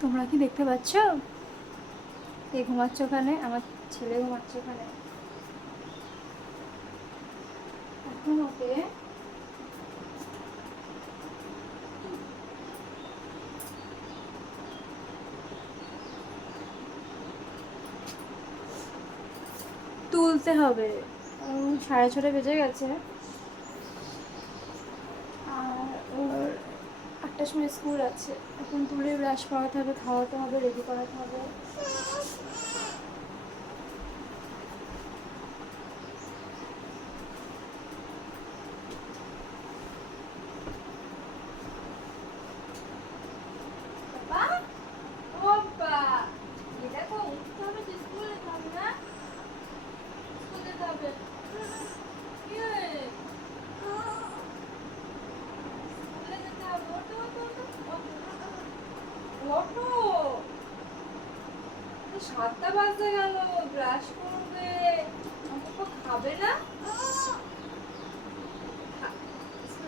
তোমরা কি দেখতে পাচ্ছ? কে ঘুমাচ্ছে ওখানে? আমার ছেলে ঘুমাচ্ছে ওখানে। এখন ওকে তুলতে হবে। 6:30 বেজে গেছে, আর ওর 8টার সময় স্কুল আছে। এখন তুলে ব্রাশ করাতে হবে, খাওয়াতে হবে, রেডি করাতে হবে। ওঠো, 7টা বাজতে গেল, ব্রাশ করবে, আমাকে খাবে না।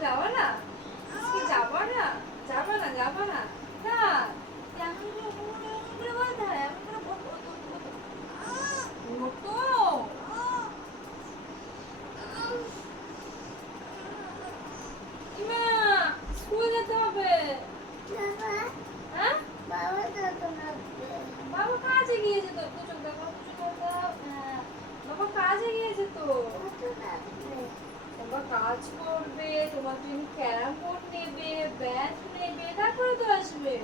যাবা না, যাবা না, যাবা না, যাবা না, না কেমন করে বলতে হয়, এমন করে ওঠো। ইমা, স্কুল যেতে হবে। হ্যাঁ, বাবা কাজে গিয়েছে তো, কুচুক দেখো, বাবা কাজে গিয়েছে তো। বাবা কাজ করবে, তোমার জন্য ক্যারাম বোর্ড নেবে, ব্যাট নেবে, তারপরে তো আসবে।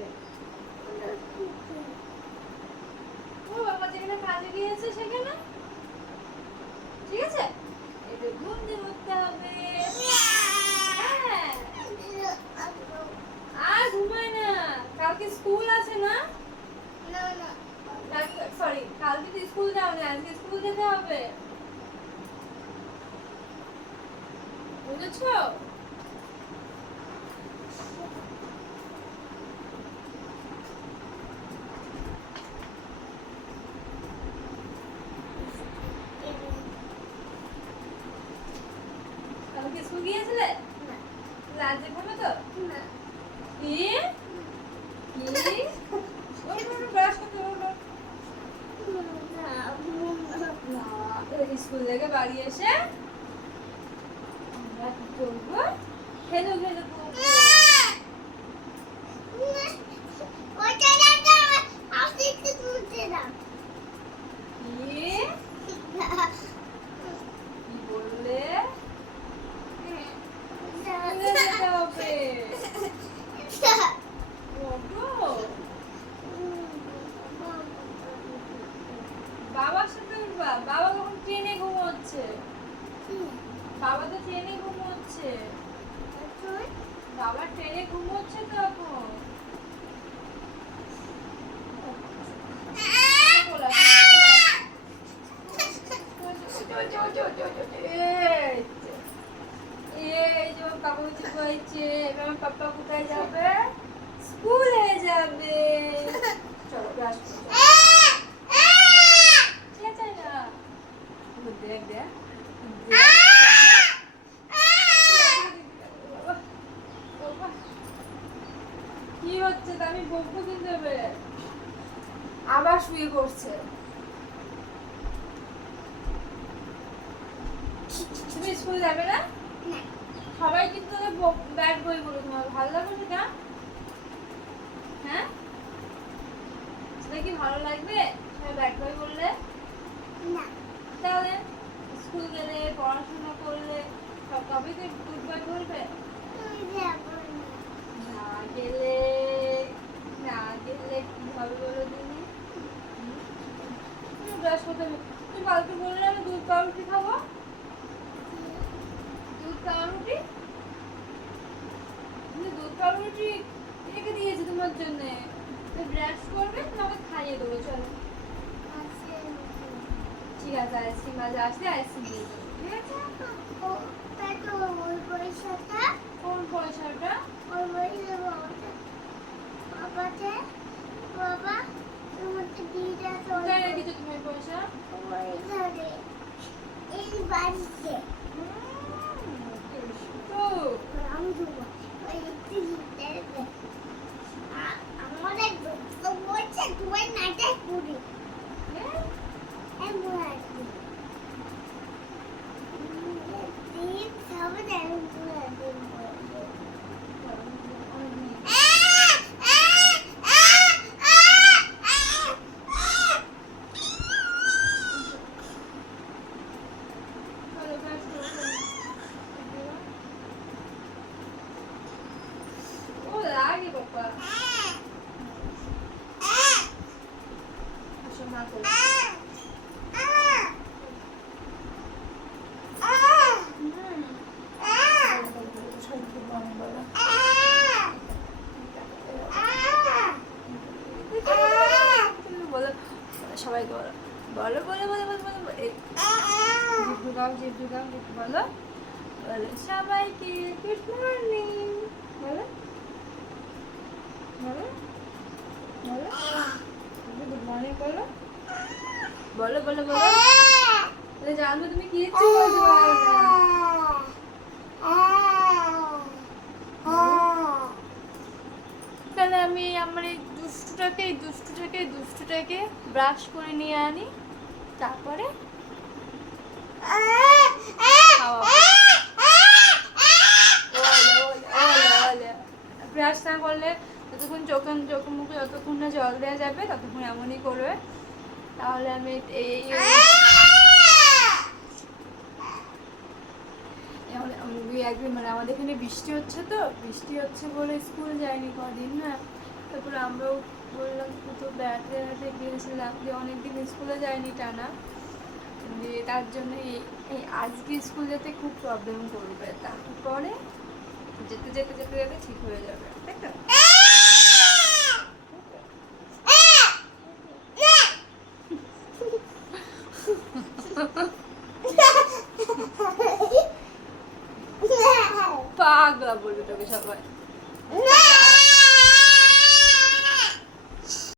ও বাবা যেখানে কাজে গিয়েছে সেখানে, ঠিক আছে? এটা ঘুম দিয়ে উঠতে হবে। হ্যাঁ, আর ঘুমায় না, কালকে স্কুল আছে না? সরি, কালকে তো স্কুল যাও না, আজকে স্কুল যেতে হবে, বুঝেছো? কালকে স্কুল গিয়েছিলে? আজ ঘুমে তো কি কি ব্রাশ করতে হলো। স্কুল থেকে বাড়ি এসে আমরা কি করবো? খেলো খেলো কি বললে? যেতে হবে। বাবার সাথে উঠবা, বাবা কখন ট্রেনে ঘুমোচ্ছে, বাবা তো ট্রেনে ঘুমোচ্ছে, বাবা ট্রেনে ঘুমোচ্ছে তো এখন। এই যে কাগজ হয়েছে, এবার পাপা কোথায় যাবে? স্কুলে যাবে। চলো ব্রাশ করো, ঠিক আছে না? দেখ দেখ কি হচ্ছে, আমি বকবো কিন্তু এবারে। আবার শুয়ে পড়ছে। তুমি স্কুল যাবে না? সবাই কিন্তু ব্যাড বই বলে, তোমার ভালো লাগবে সেটা? হ্যাঁ, সেটা কি ভালো লাগবে সবাই ব্যাড বই বললে? তাহলে স্কুল গেলে, পড়াশোনা করলে সব কবে তো গুড বয় বলবে? না গেলে, না গেলে কি হবে বলো দিনি? ব্রাশ করতে হবে। তুমি কালকে বললে আমি দুধ পাউরুটি খাবো, দুধ পাউরুটি, দুধ পাউরুটি রেখে দিয়েছি তোমার জন্য। ব্রাশ করবে, তোমাকে খাইয়ে দেবো, চলো। ঠিক আছে, আইসক্রিম আজ আসলে আইসক্রিম দিয়ে দেবো, ঠিক আছে? কোন পয়সাটা? কোথায় রেখেছো তুমি পয়সা? সবাইকে বলো বলো বলো বলো বলো বলো বলো এই জিভ ঢুকাও বলো বলো সবাইকে গুড মর্নিং বলো বলো বলো গুড মর্নিং বলো বলো বলো বলো জানবো তুমি কি ইচ্ছে বলতে পারো না তাহলে আমি আমার এই দুষ্টুটাকে ব্রাশ করে নিয়ে আনি তারপরে ব্রাশ না করলে যতক্ষণ চোখে মুখে যতক্ষণ না জল দেওয়া যাবে ততক্ষণ এমনই করবে তাহলে আমি এই একদিন মানে আমাদের এখানে বৃষ্টি হচ্ছে বলে স্কুল যায়নি কদিন না তারপরে আমরাও বললাম তো বেড়াতে গিয়েছিলাম যে অনেকদিন স্কুলে যায়নি টানা দিয়ে তার জন্য এই আজকে স্কুল যেতে খুব প্রবলেম করবে তারপরে যেতে যেতে যেতে যেতে ঠিক হয়ে যাবে তাই তো পাগলা বলবে তোকে সবাই